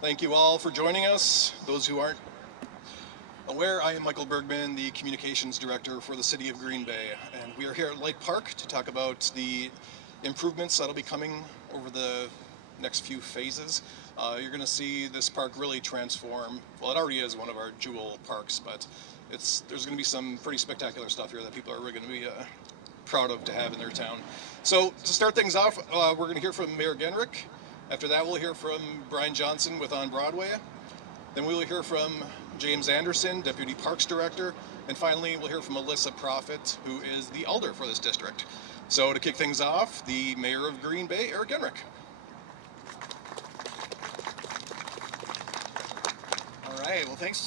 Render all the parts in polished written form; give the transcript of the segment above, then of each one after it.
Thank you all for joining us. Those who aren't aware, I am Michael Bergman, the Communications Director for the City of Green Bay, and we are here at Leicht Park to talk about the improvements that'll be coming over the next few phases. You're going to see this park really transform. Well, it already is one of our jewel parks, but there's going to be some pretty spectacular stuff here that people are really going to be proud of to have in their town. So to start things off, we're going to hear from Mayor Genrich. After that, we'll hear from Brian Johnson with On Broadway. Then we will hear from James Anderson, Deputy Parks Director. And finally, we'll hear from Alyssa Profit, who is the Alder for this district. So to kick things off, the Mayor of Green Bay, Eric Genrich. All right, well, thanks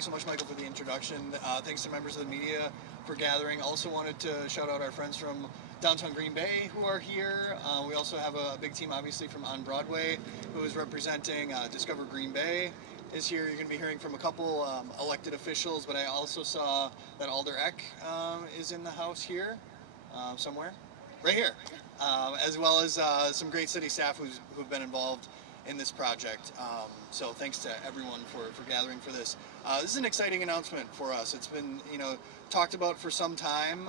so much, Michael, for the introduction. Thanks to members of the media for gathering. Also wanted to shout out our friends from downtown Green Bay who are here. We also have a big team, obviously, from On Broadway, who is representing Discover Green Bay is here. You're going to be hearing from a couple elected officials, but I also saw that Alder Eck is in the house here somewhere, right here, as well as some great city staff who've been involved in this project. So thanks to everyone for gathering for this. This is an exciting announcement for us. It's been talked about for some time,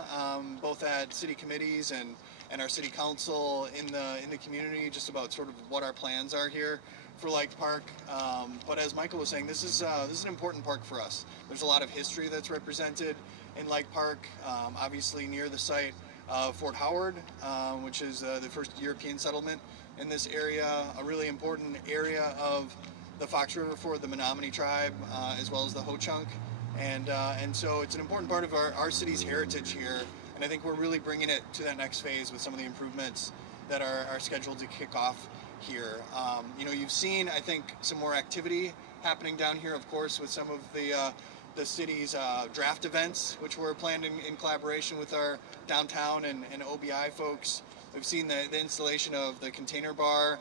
both at city committees and our city council in the community, just about sort of what our plans are here for Leicht Park. But as Michael was saying, this is an important park for us. There's a lot of history that's represented in Leicht Park, obviously near the site of Fort Howard, which is the first European settlement in this area, a really important area of the Fox River for the Menominee tribe, as well as the Ho-Chunk. And so it's an important part of our city's heritage here. And I think we're really bringing it to that next phase with some of the improvements that are scheduled to kick off here. You've seen, I think, some more activity happening down here, of course, with some of the city's draft events, which were planned in collaboration with our downtown and OBI folks. We've seen the installation of the container bar,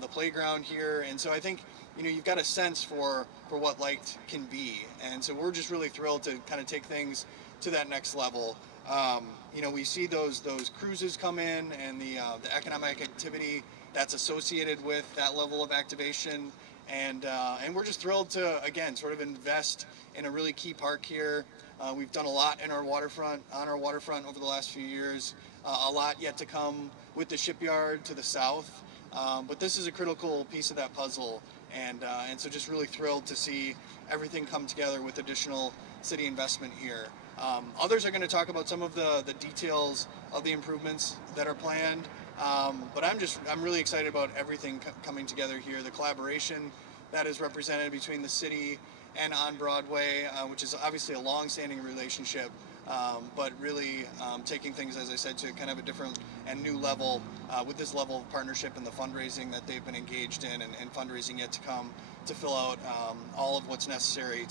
the playground here, and so I think you've got a sense for what Leicht can be, and so we're just really thrilled to kind of take things to that next level. We see those cruises come in and the economic activity that's associated with that level of activation, and we're just thrilled to again sort of invest in a really key park here. We've done a lot on our waterfront over the last few years. A lot yet to come with the shipyard to the south, but this is a critical piece of that puzzle, and so just really thrilled to see everything come together with additional city investment here. Others are going to talk about some of the details of the improvements that are planned, but I'm really excited about everything coming together here. The collaboration that is represented between the city and On Broadway, which is obviously a long-standing relationship, but really taking things, as I said, to kind of a different and new level with this level of partnership and the fundraising that they've been engaged in, and fundraising yet to come to fill out all of what's necessary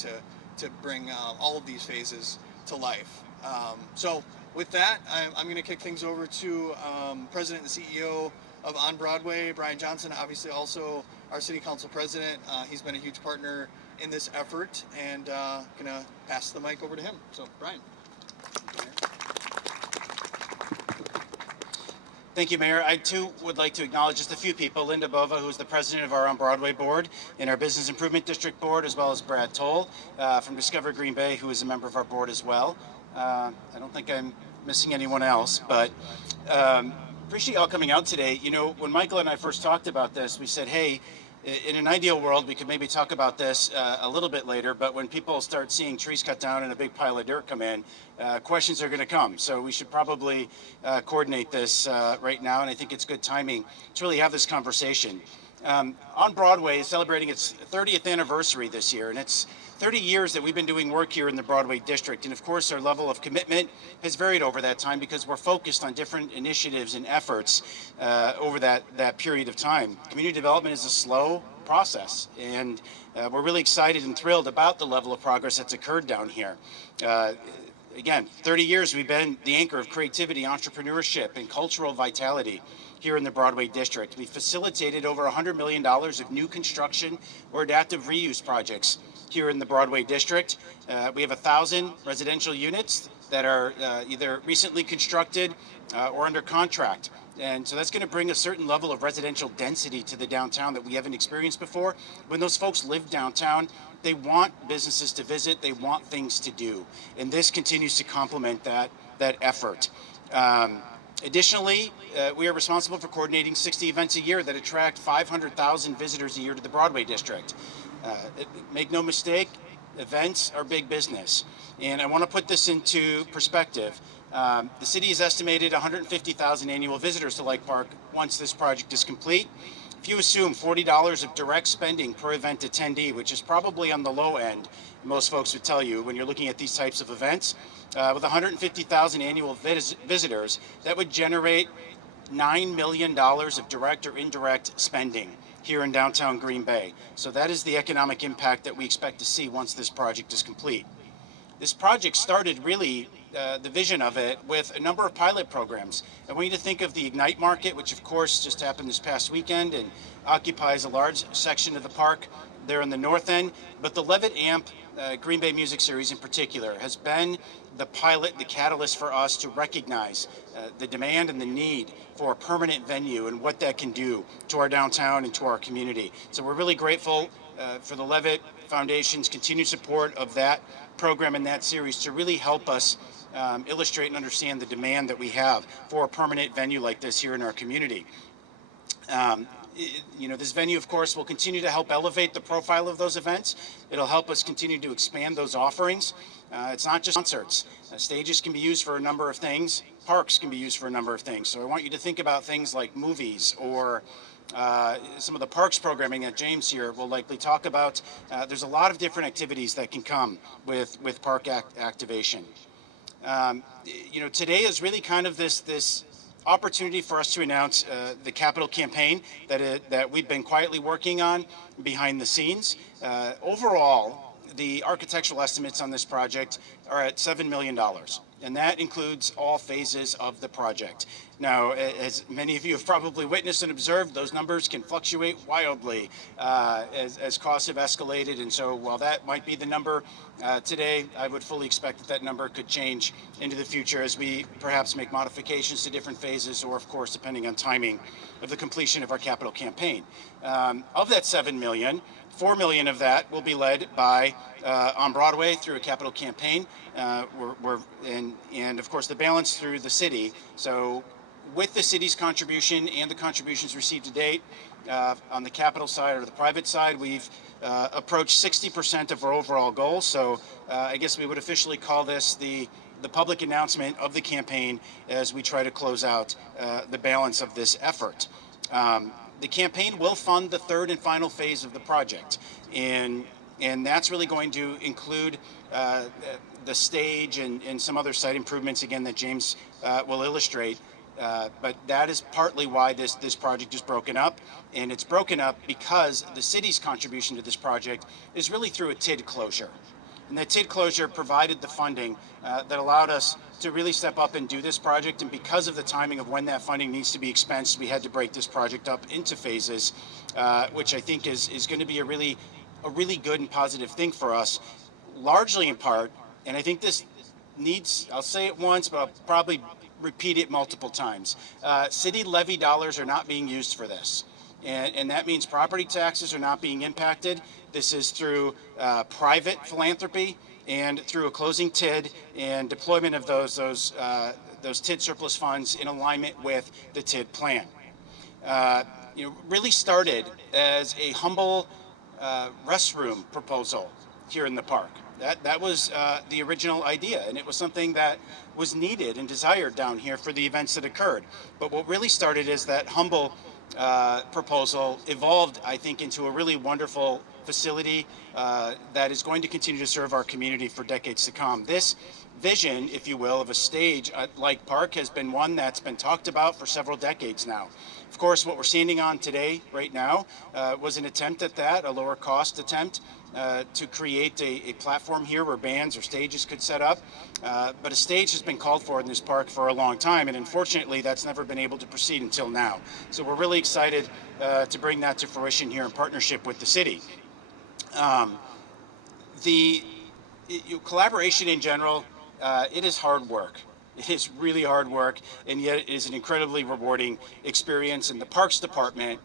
to bring all of these phases to life. So with that, I'm going to kick things over to President and CEO of On Broadway, Brian Johnson, obviously also our City Council President. He's been a huge partner in this effort, and going to pass the mic over to him. So, Brian. Thank you, Mayor. I too would like to acknowledge just a few people. Linda Bova, who's the president of our On Broadway board and our Business Improvement District board, as well as Brad Toll from Discover Green Bay, who is a member of our board as well. I don't think I'm missing anyone else, but appreciate y'all coming out today. When Michael and I first talked about this, we said, hey, in an ideal world, we could maybe talk about this a little bit later, but when people start seeing trees cut down and a big pile of dirt come in, questions are going to come. So we should probably coordinate this right now, and I think it's good timing to really have this conversation. On Broadway is celebrating its 30th anniversary this year, and it's 30 years that we've been doing work here in the Broadway district. And of course, our level of commitment has varied over that time because we're focused on different initiatives and efforts over that period of time. Community development is a slow process, and we're really excited and thrilled about the level of progress that's occurred down here. Again, 30 years we've been the anchor of creativity, entrepreneurship, and cultural vitality here in the Broadway district. We facilitated over $100 million of new construction or adaptive reuse projects here in the Broadway district. We have 1,000 residential units that are either recently constructed or under contract. And so that's going to bring a certain level of residential density to the downtown that we haven't experienced before. When those folks live downtown, they want businesses to visit, they want things to do. And this continues to complement that effort. Additionally, we are responsible for coordinating 60 events a year that attract 500,000 visitors a year to the Broadway district. Make no mistake, events are big business. And I want to put this into perspective. The city has estimated 150,000 annual visitors to Leicht Park once this project is complete. If you assume $40 of direct spending per event attendee, which is probably on the low end, most folks would tell you when you're looking at these types of events, with 150,000 annual visitors, that would generate $9 million of direct or indirect spending here in downtown Green Bay. So that is the economic impact that we expect to see once this project is complete. This project started really, the vision of it, with a number of pilot programs. And we need to think of the Ignite Market, which of course just happened this past weekend and occupies a large section of the park there in the north end. But the Levitt Amp Green Bay Music Series in particular has been the pilot, the catalyst for us to recognize the demand and the need for a permanent venue and what that can do to our downtown and to our community. So we're really grateful for the Levitt Foundation's continued support of that program and that series to really help us illustrate and understand the demand that we have for a permanent venue like this here in our community. This venue, of course, will continue to help elevate the profile of those events. It'll help us continue to expand those offerings. It's not just concerts. Stages can be used for a number of things. Parks can be used for a number of things. So I want you to think about things like movies or some of the parks programming that James here will likely talk about. There's a lot of different activities that can come with park activation. Today is really kind of this opportunity for us to announce the capital campaign that we've been quietly working on behind the scenes. Overall, the architectural estimates on this project are at $7 million, and that includes all phases of the project. Now, as many of you have probably witnessed and observed, those numbers can fluctuate wildly as costs have escalated, and so while that might be the number today, I would fully expect that number could change into the future as we perhaps make modifications to different phases, or of course, depending on timing of the completion of our capital campaign. Of that $7 million, $4 million of that will be led by on Broadway through a capital campaign, and of course the balance through the city. So with the city's contribution and the contributions received to date on the capital side or the private side, we've approached 60% of our overall goal. So I guess we would officially call this the public announcement of the campaign as we try to close out the balance of this effort. The campaign will fund the third and final phase of the project, and that's really going to include the stage and some other site improvements, again, that James will illustrate. But that is partly why this project is broken up, and it's broken up because the city's contribution to this project is really through a TID closure. And the TID closure provided the funding that allowed us to really step up and do this project. And because of the timing of when that funding needs to be expensed, we had to break this project up into phases, which I think is going to be a really good and positive thing for us, largely in part. And I think this needs, I'll say it once, but I'll probably repeat it multiple times. City levy dollars are not being used for this. And that means property taxes are not being impacted. This is through private philanthropy and through a closing TID and deployment of those TID surplus funds in alignment with the TID plan. Really started as a humble restroom proposal here in the park. That was the original idea, and it was something that was needed and desired down here for the events that occurred. But what really started as that humble proposal evolved, I think, into a really wonderful facility that is going to continue to serve our community for decades to come. This vision, if you will, of a stage at Leicht Park has been one that's been talked about for several decades now. Of course, what we're standing on today, right now, was an attempt at that, a lower cost attempt to create a platform here where bands or stages could set up. But a stage has been called for in this park for a long time, and unfortunately that's never been able to proceed until now. So we're really excited to bring that to fruition here in partnership with the city. Collaboration in general, it is hard work. It is really hard work, and yet it is an incredibly rewarding experience. And the Parks Department,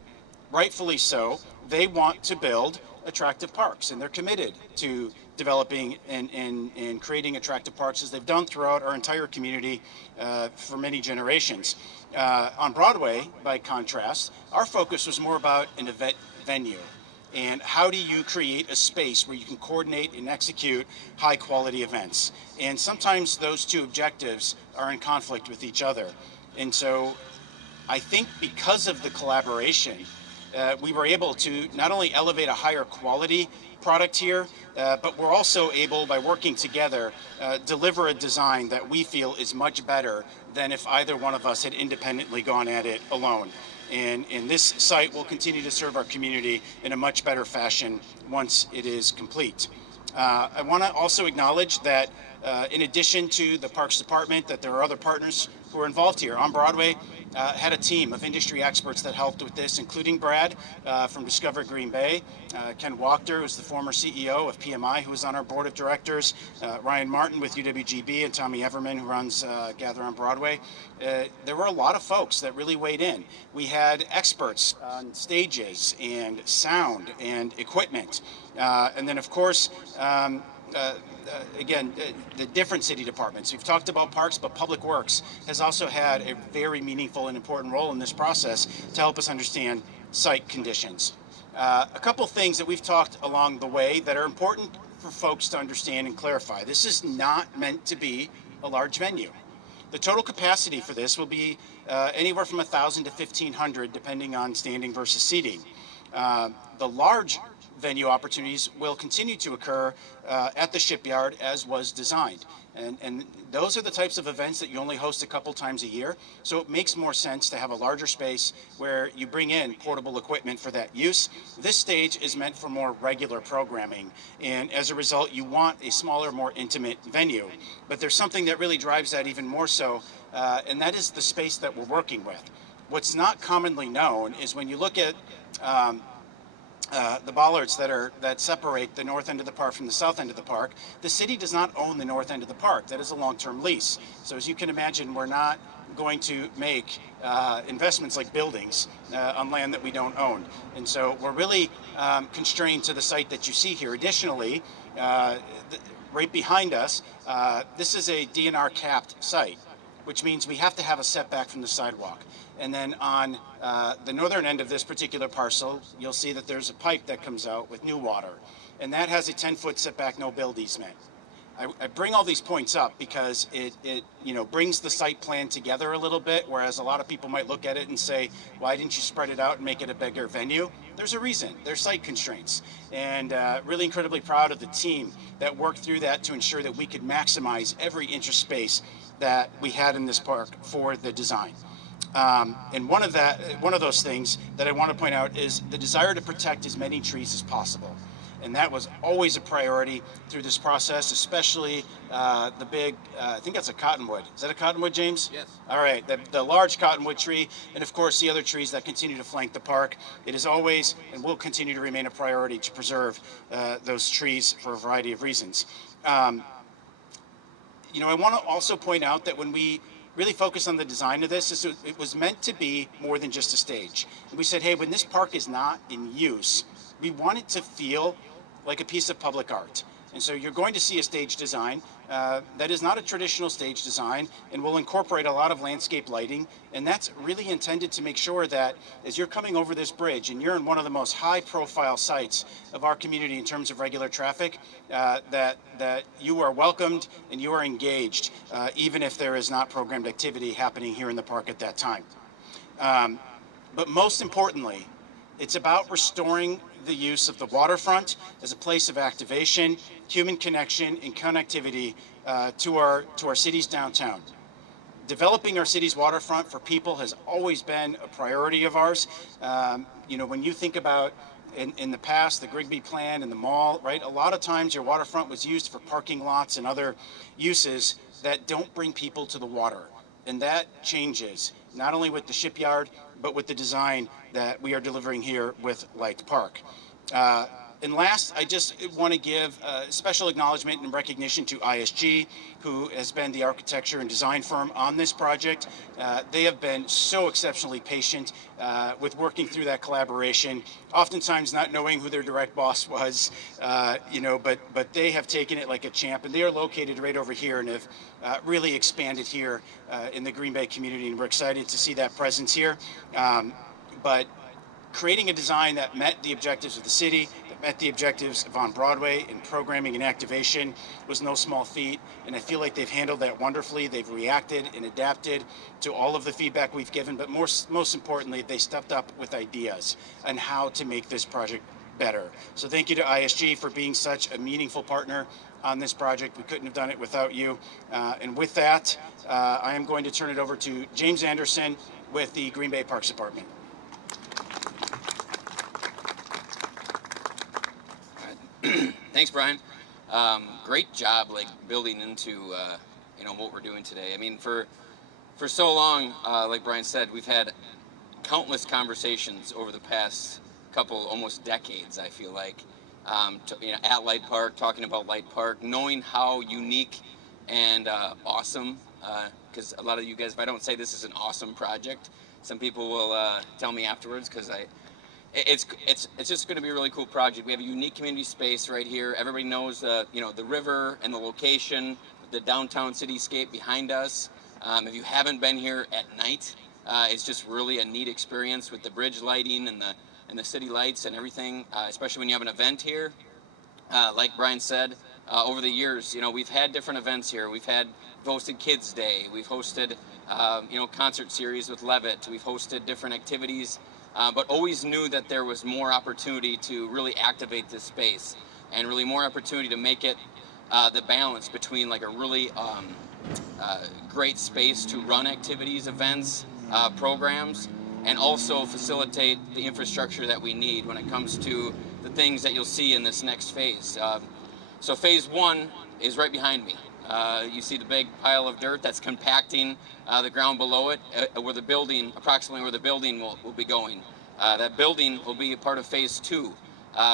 rightfully so, they want to build attractive parks, and they're committed to developing and creating attractive parks, as they've done throughout our entire community for many generations. On Broadway, by contrast, our focus was more about an event venue. And how do you create a space where you can coordinate and execute high quality events? And sometimes those two objectives are in conflict with each other. And so I think because of the collaboration, we were able to not only elevate a higher quality product here, but we're also able, by working together, deliver a design that we feel is much better than if either one of us had independently gone at it alone. And this site will continue to serve our community in a much better fashion once it is complete. I want to also acknowledge that in addition to the Parks Department, that there are other partners who are involved here. On Broadway had a team of industry experts that helped with this, including Brad from Discover Green Bay, Ken Wachter, who's the former CEO of PMI, who was on our board of directors, Ryan Martin with UWGB, and Tommy Everman, who runs Gather on Broadway. There were a lot of folks that really weighed in. We had experts on stages and sound and equipment. And then, of course, again, the different city departments. We've talked about parks, but Public Works has also had a very meaningful and important role in this process to help us understand site conditions. A couple things that we've talked along the way that are important for folks to understand and clarify. This is not meant to be a large venue. The total capacity for this will be anywhere from 1,000 to 1,500, depending on standing versus seating. The large venue opportunities will continue to occur at the shipyard as was designed. And those are the types of events that you only host a couple times a year. So it makes more sense to have a larger space where you bring in portable equipment for that use. This stage is meant for more regular programming. And as a result, you want a smaller, more intimate venue. But there's something that really drives that even more so, and that is the space that we're working with. What's not commonly known is when you look at the bollards that separate the north end of the park from the south end of the park, the city does not own the north end of the park. That is a long-term lease. So as you can imagine, we're not going to make investments like buildings on land that we don't own. And so we're really constrained to the site that you see here. Additionally, right behind us, this is a DNR capped site, which means we have to have a setback from the sidewalk. And then on the northern end of this particular parcel, you'll see that there's a pipe that comes out with new water. And that has a 10-foot setback, no build easement. I bring all these points up because it brings the site plan together a little bit, whereas a lot of people might look at it and say, why didn't you spread it out and make it a bigger venue? There's a reason. There's site constraints. And really incredibly proud of the team that worked through that to ensure that we could maximize every inch of space that we had in this park for the design. And one of those things that I want to point out is the desire to protect as many trees as possible. And that was always a priority through this process, especially the big, I think that's a cottonwood. Is that a cottonwood, James? Yes. All right, the large cottonwood tree, and of course the other trees that continue to flank the park. It is always and will continue to remain a priority to preserve those trees for a variety of reasons. I want to also point out that when we really focus on the design of this, it was meant to be more than just a stage. And we said, hey, when this park is not in use, we want it to feel like a piece of public art. And so you're going to see a stage design that is not a traditional stage design and will incorporate a lot of landscape lighting. And that's really intended to make sure that as you're coming over this bridge and you're in one of the most high profile sites of our community in terms of regular traffic, that you are welcomed and you are engaged, even if there is not programmed activity happening here in the park at that time. But most importantly, it's about restoring the use of the waterfront as a place of activation, human connection, and connectivity to our city's downtown. Developing our city's waterfront for people has always been a priority of ours. When you think about in the past, the Grigsby plan and the mall, right? A lot of times your waterfront was used for parking lots and other uses that don't bring people to the water. And that changes, not only with the shipyard, but with the design that we are delivering here with Leicht Park. And last, I just want to give special acknowledgement and recognition to ISG, who has been the architecture and design firm on this project. They have been so exceptionally patient with working through that collaboration, oftentimes not knowing who their direct boss was, but they have taken it like a champ, and they are located right over here and have really expanded here in the Green Bay community, and we're excited to see that presence here. But creating a design that met the objectives of the city, that met the objectives of On Broadway in programming and activation was no small feat, and I feel like they've handled that wonderfully. They've reacted and adapted to all of the feedback we've given, but most importantly, they stepped up with ideas on how to make this project better. So thank you to ISG for being such a meaningful partner on this project. We couldn't have done it without you. And with that, I am going to turn it over to James Anderson with the Green Bay Parks Department. Thanks, Brian. Great job, like building into what we're doing today. I mean, for so long, like Brian said, we've had countless conversations over the past couple, almost decades. I feel like at Light Park, talking about Light Park, knowing how unique and awesome. Because a lot of you guys, if I don't say this is an awesome project, some people will tell me afterwards because It's just going to be a really cool project. We have a unique community space right here. Everybody knows the river and the location, the downtown cityscape behind us. If you haven't been here at night, it's just really a neat experience with the bridge lighting and the city lights and everything. Especially when you have an event here, like Brian said, over the years, we've had different events here. We've hosted Kids Day. We've hosted concert series with Levitt. We've hosted different activities. But always knew that there was more opportunity to really activate this space and really more opportunity to make it the balance between like a really great space to run activities, events, programs, and also facilitate the infrastructure that we need when it comes to the things that you'll see in this next phase. So phase one is right behind me. You see the big pile of dirt that's compacting the ground below it, approximately where the building will be going. That building will be a part of phase two,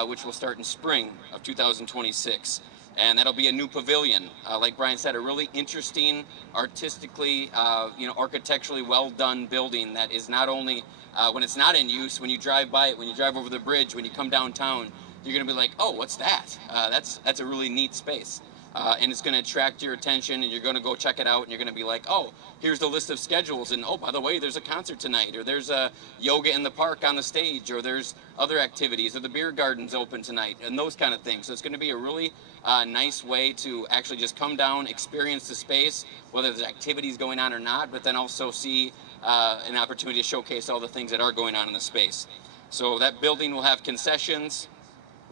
which will start in spring of 2026. And that'll be a new pavilion. Like Brian said, a really interesting, artistically, architecturally well done building that is not only, when it's not in use, when you drive by it, when you drive over the bridge, when you come downtown, you're gonna be like, oh, what's that? That's a really neat space. And it's going to attract your attention, and you're going to go check it out, and you're going to be like, oh, here's the list of schedules, and oh, by the way, there's a concert tonight, or there's a yoga in the park on the stage, or there's other activities, or the beer garden's open tonight, and those kind of things. So it's going to be a really nice way to actually just come down, experience the space, whether there's activities going on or not, but then also see an opportunity to showcase all the things that are going on in the space. So that building will have concessions,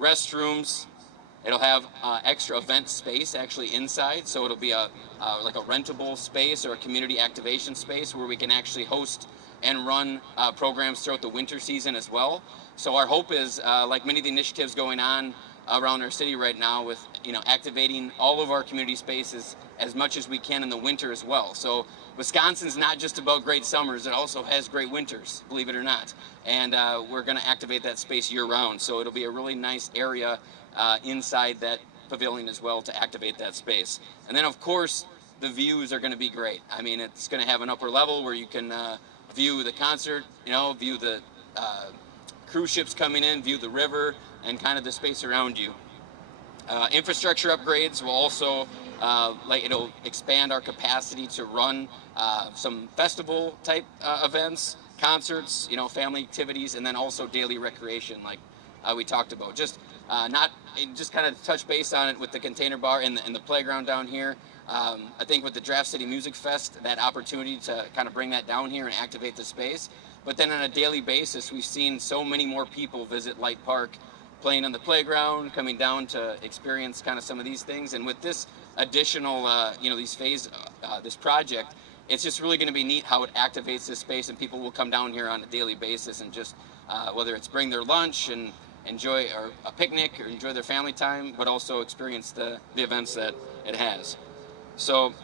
restrooms. It'll have extra event space actually inside, so it'll be like a rentable space or a community activation space where we can actually host and run programs throughout the winter season as well. So our hope is, like many of the initiatives going on around our city right now, with activating all of our community spaces as much as we can in the winter as well. So Wisconsin's not just about great summers; it also has great winters, believe it or not. And we're going to activate that space year round. So it'll be a really nice area inside that pavilion as well to activate that space. And then of course the views are going to be great. I mean, it's going to have an upper level where you can view the concert, view the cruise ships coming in, view the river, and kind of the space around you. Infrastructure upgrades will also it'll expand our capacity to run some festival type events, concerts, family activities, and then also daily recreation like we talked about. Just kind of touch base on it with the container bar and the playground down here. I think with the Draft City Music Fest, that opportunity to kind of bring that down here and activate the space. But then on a daily basis, we've seen so many more people visit Light Park, playing on the playground, coming down to experience kind of some of these things. And with this additional, this project, it's just really going to be neat how it activates this space, and people will come down here on a daily basis and just, whether it's bring their lunch and enjoy a picnic or enjoy their family time, but also experience the events that it has. So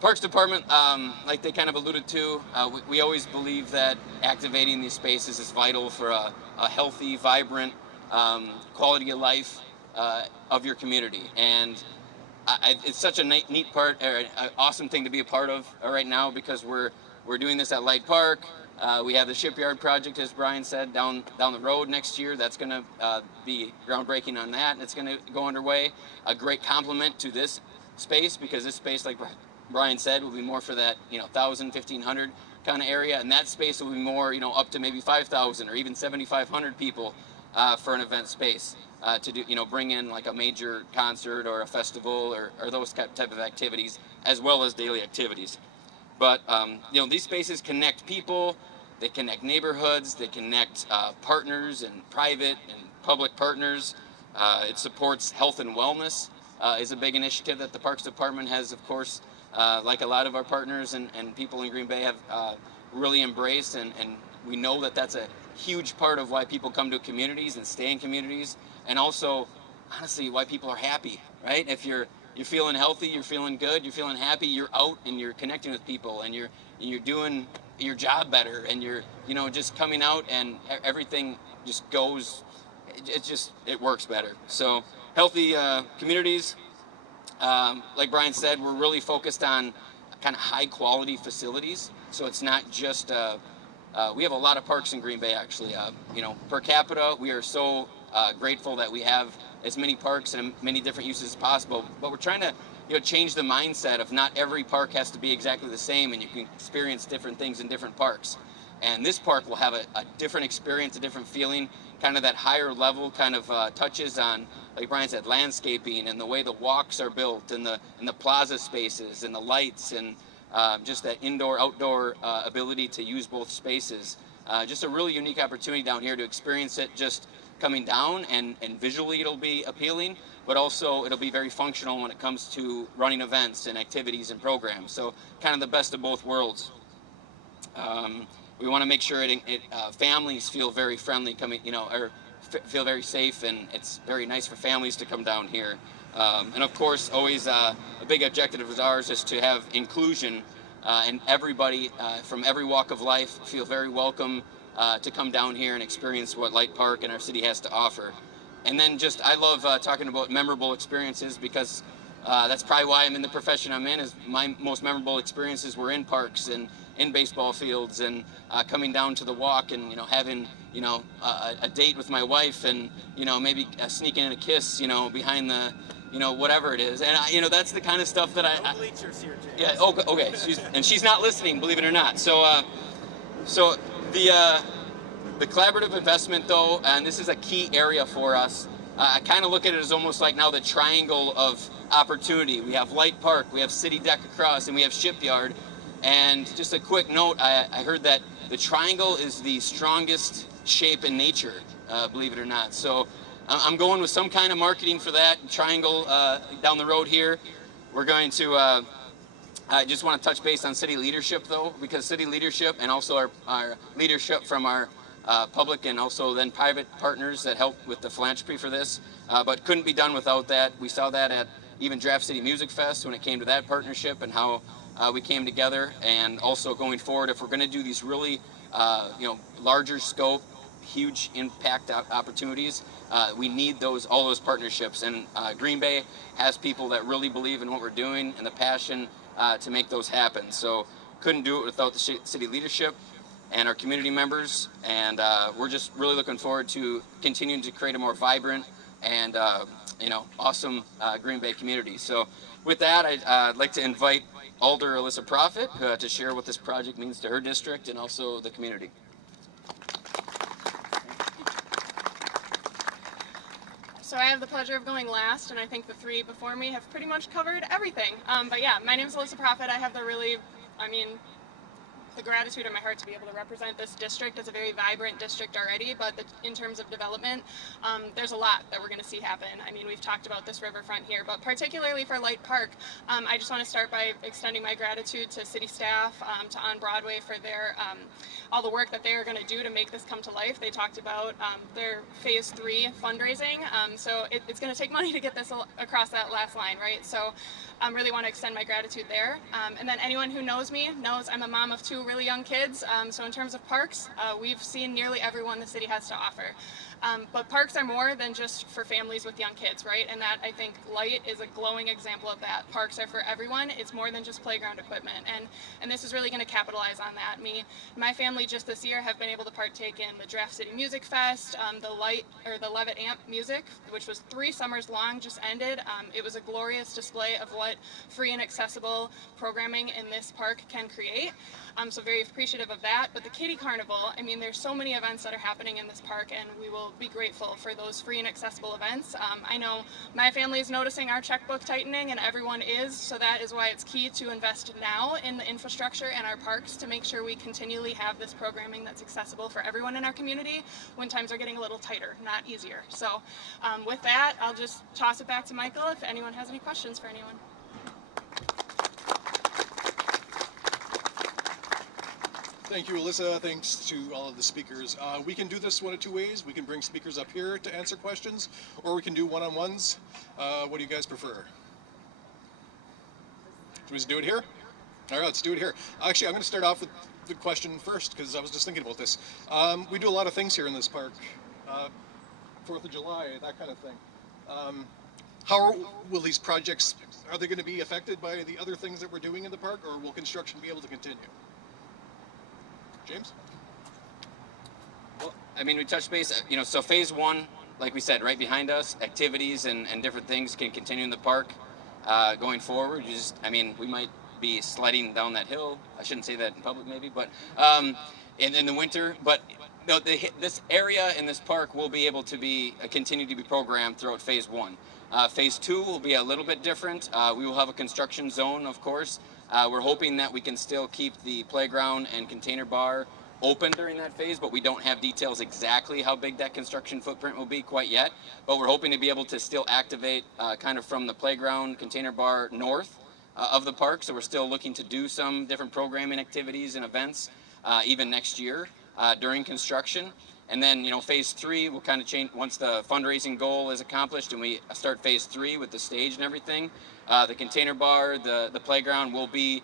Parks Department, like they kind of alluded to, we always believe that activating these spaces is vital for a healthy, vibrant quality of life of your community. And it's such a neat part, or an awesome thing to be a part of right now, because we're doing this at Leicht Park. We have the shipyard project, as Brian said, down the road next year. That's going to be groundbreaking on that, and it's going to go underway. A great complement to this space, because this space, like Brian said, will be more for that 1,000, 1,500 kind of area, and that space will be more up to maybe 5,000 or even 7,500 people for an event space. To do, bring in like a major concert or a festival or those type of activities, as well as daily activities. But these spaces connect people, they connect neighborhoods, they connect partners and private and public partners. It supports health and wellness. Is a big initiative that the Parks Department has, of course, like a lot of our partners and people in Green Bay have really embraced, and we know that that's a huge part of why people come to communities and stay in communities. And also, honestly, why people are happy, right? If you're feeling healthy, you're feeling good, you're feeling happy, you're out and you're connecting with people, and you're doing your job better, and you're just coming out, and everything just goes. It works better. So healthy communities, like Brian said, we're really focused on kind of high quality facilities. So it's not just we have a lot of parks in Green Bay, actually. Per capita, we are so grateful that we have as many parks and many different uses as possible, but we're trying to change the mindset of not every park has to be exactly the same, and you can experience different things in different parks. And this park will have a different experience, a different feeling, kind of that higher level kind of touches on, like Brian said, landscaping and the way the walks are built, and the plaza spaces and the lights, and just that indoor-outdoor ability to use both spaces. Just a really unique opportunity down here to experience it just coming down, and visually it'll be appealing, but also it'll be very functional when it comes to running events and activities and programs. So kind of the best of both worlds. We want to make sure families feel very friendly coming, or feel very safe, and it's very nice for families to come down here. And of course, always a big objective of ours is to have inclusion, and everybody from every walk of life feel very welcome to come down here and experience what Leicht Park and our city has to offer. And then I love talking about memorable experiences, because that's probably why I'm in the profession I'm in. Is my most memorable experiences were in parks and in baseball fields, and coming down to the walk, and having a date with my wife, and maybe sneaking in a kiss behind the whatever it is. And that's the kind of stuff that I bleachers here, James. yeah, okay, she's not listening, believe it or not. So the collaborative investment, though, and this is a key area for us. I kind of look at it as almost like now the triangle of opportunity. We have Leicht Park, we have City Deck across, and we have Shipyard. And just a quick note, I heard that the triangle is the strongest shape in nature, believe it or not. So I'm going with some kind of marketing for that triangle down the road here. We're going to, I just want to touch base on city leadership, though, because city leadership, and also our leadership from our public and also then private partners that help with the philanthropy for this, but couldn't be done without that. We saw that at even Draft City Music Fest when it came to that partnership, and how we came together. And also going forward, if we're going to do these really larger scope, huge impact opportunities, we need all those partnerships. And Green Bay has people that really believe in what we're doing and the passion to make those happen. So couldn't do it without the city leadership and our community members, and we're just really looking forward to continuing to create a more vibrant and awesome Green Bay community. So with that, I'd like to invite Alder Alyssa Prophet to share what this project means to her district and also the community. So I have the pleasure of going last, and I think the three before me have pretty much covered everything. But yeah, my name is Alyssa Prophet. I have the gratitude in my heart to be able to represent this district. It's a very vibrant district already, but in terms of development, there's a lot that we're going to see happen. I mean, we've talked about this riverfront here, but particularly for Leicht Park, I just want to start by extending my gratitude to city staff, to On Broadway for their all the work that they are going to do to make this come to life. They talked about their Phase 3 fundraising, so it's going to take money to get this across that last line, right? So I really want to extend my gratitude there. And then anyone who knows me knows I'm a mom of two really young kids, so in terms of parks, we've seen nearly everyone the city has to offer. But parks are more than just for families with young kids, right? And that, I think, Light is a glowing example of that. Parks are for everyone. It's more than just playground equipment. And this is really going to capitalize on that. My family just this year have been able to partake in the Draft City Music Fest, the Levitt Amp Music, which was 3 summers long, just ended. It was a glorious display of what free and accessible programming in this park can create. So very appreciative of that. But the Kiddie Carnival, I mean, there's so many events that are happening in this park, and we will be grateful for those free and accessible events. I know my family is noticing our checkbook tightening, and everyone is, so that is why it's key to invest now in the infrastructure and our parks to make sure we continually have this programming that's accessible for everyone in our community when times are getting a little tighter, not easier. So with that, I'll just toss it back to Michael if anyone has any questions for anyone. Thank you, Alyssa. Thanks to all of the speakers. We can do this one of 2 ways. We can bring speakers up here to answer questions, or we can do one-on-ones. What do you guys prefer? Should we just do it here? All right, let's do it here. Actually, I'm going to start off with the question first, because I was just thinking about this. We do a lot of things here in this park. 4th of July, that kind of thing. How will these projects, are they going to be affected by the other things that we're doing in the park, or will construction be able to continue? James? Well, I mean, we touched base, so phase 1, like we said, right behind us, activities and different things can continue in the park going forward. We might be sliding down that hill. I shouldn't say that in public maybe, but in the winter. But no, this area in this park will be able to continue to be programmed throughout phase 1. Phase 2 will be a little bit different. We will have a construction zone, of course. We're hoping that we can still keep the playground and container bar open during that phase, but we don't have details exactly how big that construction footprint will be quite yet. But we're hoping to be able to still activate kind of from the playground container bar north of the park. So we're still looking to do some different programming activities and events even next year during construction. And then, phase 3 will kind of change once the fundraising goal is accomplished and we start phase 3 with the stage and everything. The container bar, the playground will be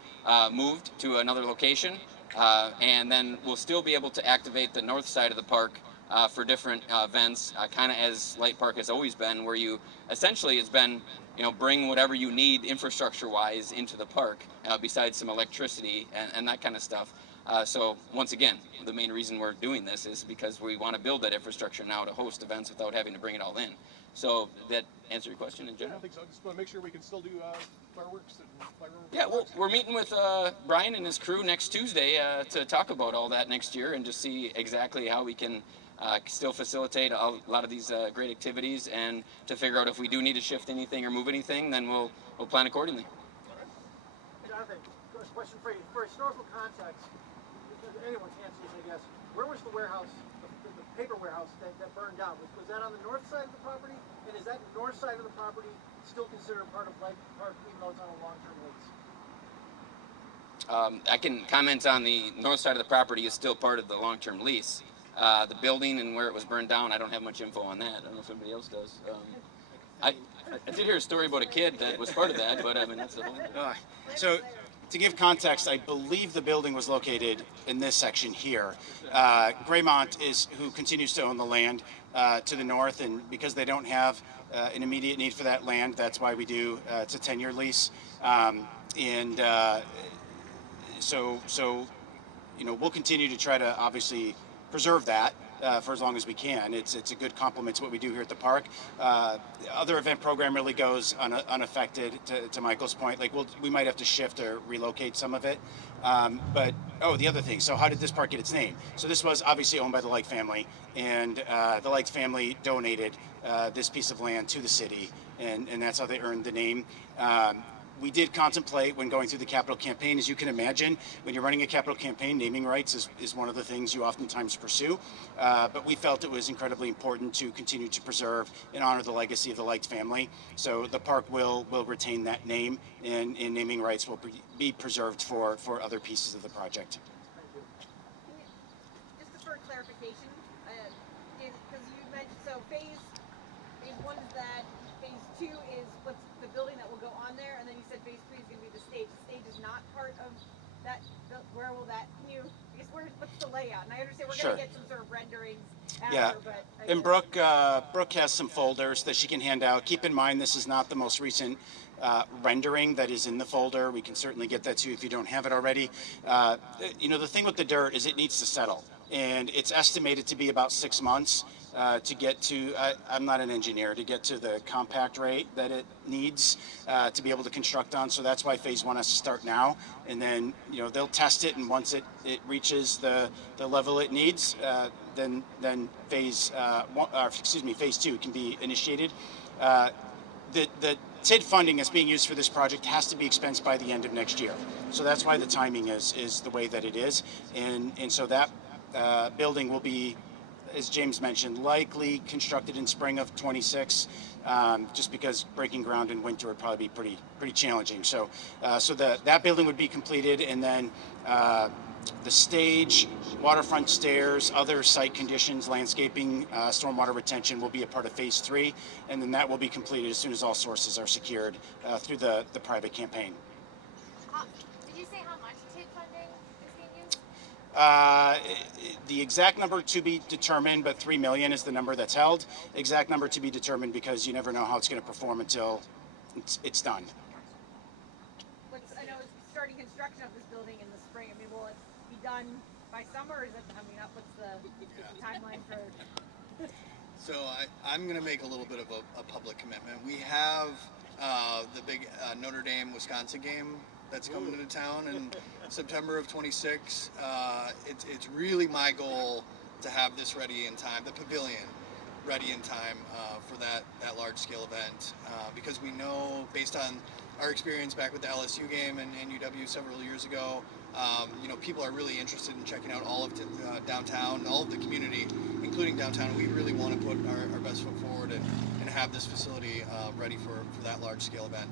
moved to another location. And then we'll still be able to activate the north side of the park for different events, kind of as Light Park has always been, where it's been, bring whatever you need infrastructure-wise into the park, besides some electricity and that kind of stuff. So once again, the main reason we're doing this is because we want to build that infrastructure now to host events without having to bring it all in. So that answer your question in I general? don't think so. I just want to make sure we can still do fireworks and fireworks. Yeah, well, we're meeting with Brian and his crew next Tuesday to talk about all that next year and just see exactly how we can still facilitate a lot of these great activities, and to figure out if we do need to shift anything or move anything, then we'll plan accordingly. Jonathan, question for you. For historical context, anyone can answer this, I guess. Where was the warehouse, the paper warehouse that burned down? Was that on the north side of the property? And is that north side of the property still considered part of Light Park, even though it's on a long-term lease? I can comment on the north side of the property is still part of the long-term lease. The building and where it was burned down, I don't have much info on that. I don't know if anybody else does. I did hear a story about a kid that was part of that, but I mean, that's the whole thing. So, to give context, I believe the building was located in this section here. Graymont is who continues to own the land to the north, and because they don't have an immediate need for that land, that's why we do. It's a 10-year lease, so we'll continue to try to obviously preserve that for as long as we can. It's a good complement to what we do here at the park. Other event program really goes unaffected. To Michael's point, like we might have to shift or relocate some of it. But the other thing. So how did this park get its name? So this was obviously owned by the Leicht family, and the Leicht family donated this piece of land to the city, and that's how they earned the name. We did contemplate when going through the capital campaign. As you can imagine, when you're running a capital campaign, naming rights is one of the things you oftentimes pursue. But we felt it was incredibly important to continue to preserve and honor the legacy of the Leicht family. So the park will retain that name, and naming rights will be preserved for other pieces of the project. Just for clarification, because you mentioned, so phase 1 is that, phase 2 is what's the building that will go on there, and then you said phase 3 is going to be the stage. The stage is not part of that. Where will that? Can you what's the layout? And I understand we're Sure. going to get some sort of renderings after, Yeah, but and Brooke has some folders that she can hand out. Keep in mind, this is not the most recent rendering that is in the folder. We can certainly get that to you if you don't have it already. You know, the thing with the dirt is it needs to settle, and it's estimated to be about 6 months to get to, I'm not an engineer, to get to the compact rate that it needs to be able to construct on. So that's why phase 1 has to start now, and then, you know, they'll test it, and once it reaches the level it needs, then phase phase 2 can be initiated. The TID funding that's being used for this project has to be expensed by the end of next year. So that's why the timing is the way that it is. And so that building will be, as James mentioned, likely constructed in spring of 26, just because breaking ground in winter would probably be pretty challenging. So that building would be completed, and then the stage, waterfront stairs, other site conditions, landscaping, stormwater retention will be a part of phase 3, and then that will be completed as soon as all sources are secured through the private campaign. Did you say how much TID funding is being used? The exact number to be determined, but $3 million is the number that's held. Exact number to be determined, because you never know how it's going to perform until it's done. I know it's starting construction of this building in the spring. I mean, will it be done by summer, or is it coming up? What's the timeline for? So I'm going to make a little bit of a public commitment. We have the big Notre Dame Wisconsin game that's coming into town in September of 26. It's really my goal to have this ready in time, the pavilion ready in time for that large scale event, because we know, based on our experience back with the LSU game and UW several years ago, you know, people are really interested in checking out all of downtown, all of the community, including downtown. We really want to put our best foot forward and have this facility ready for that large scale event.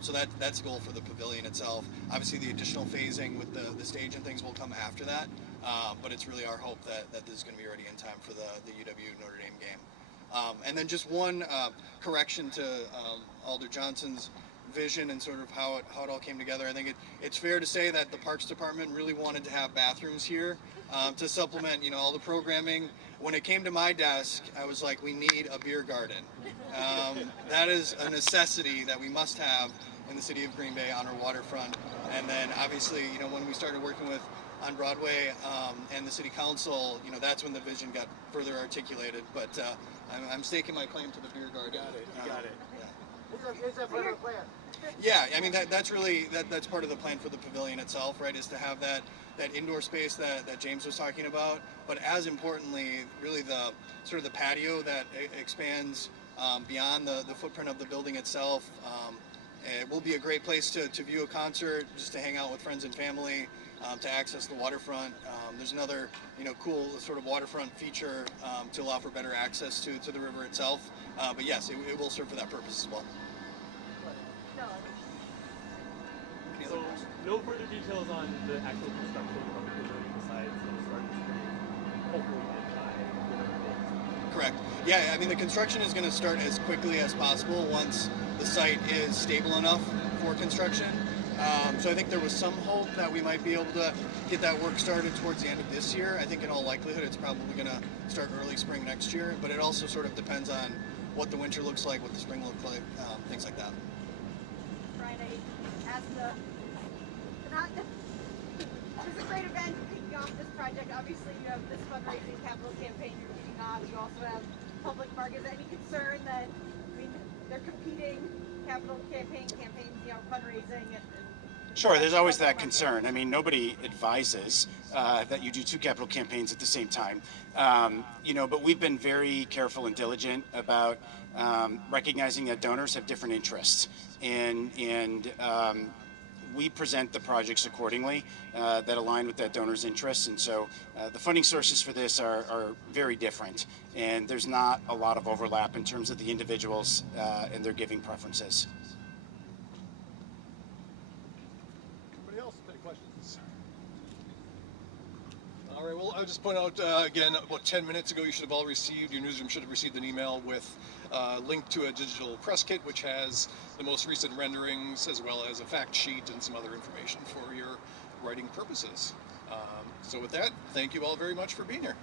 So that's the goal for the pavilion itself. Obviously, the additional phasing with the stage and things will come after that, but it's really our hope that this is going to be ready in time for the UW Notre Dame game. And then just one correction to Alder Johnson's vision and sort of how it all came together. I think it's fair to say that the Parks Department really wanted to have bathrooms here to supplement, you know, all the programming. When it came to my desk, I was like, we need a beer garden. That is a necessity that we must have in the city of Green Bay on our waterfront. And then obviously, you know, when we started working on Broadway and the city council, you know, that's when the vision got further articulated. But I'm staking my claim to the beer garden. Is that part of the plan? Yeah, I mean that's really that's part of the plan for the pavilion itself, right? Is to have that indoor space that James was talking about, but as importantly, really the sort of the patio that expands beyond the footprint of the building itself. It will be a great place to view a concert, just to hang out with friends and family, to access the waterfront. There's another, you know, cool sort of waterfront feature to allow for better access to the river itself. But yes, it will serve for that purpose as well. So, no further details on the actual construction of the pavilion besides the start of the spring, hopefully in time. Correct. Yeah, I mean, the construction is going to start as quickly as possible once the site is stable enough for construction. So I think there was some hope that we might be able to get that work started towards the end of this year. I think in all likelihood it's probably going to start early spring next year, but it also sort of depends on what the winter looks like, what the spring looks like, things like that. Brian, I asked it's a great event kicking off this project. Obviously, you have this fundraising capital campaign you're kicking off. You also have public markets. Any concern that, I mean, they're competing capital campaigns, you know, fundraising and Sure, there's always that concern. I mean, nobody advises that you do two capital campaigns at the same time. You know, but we've been very careful and diligent about recognizing that donors have different interests, and we present the projects accordingly that align with that donor's interests. And so the funding sources for this are very different, and there's not a lot of overlap in terms of the individuals and their giving preferences. Anybody else? Any questions? All right, well, I'll just point out again, about 10 minutes ago, your newsroom should have received an email with a link to a digital press kit, which has the most recent renderings, as well as a fact sheet and some other information for your writing purposes. So with that, thank you all very much for being here.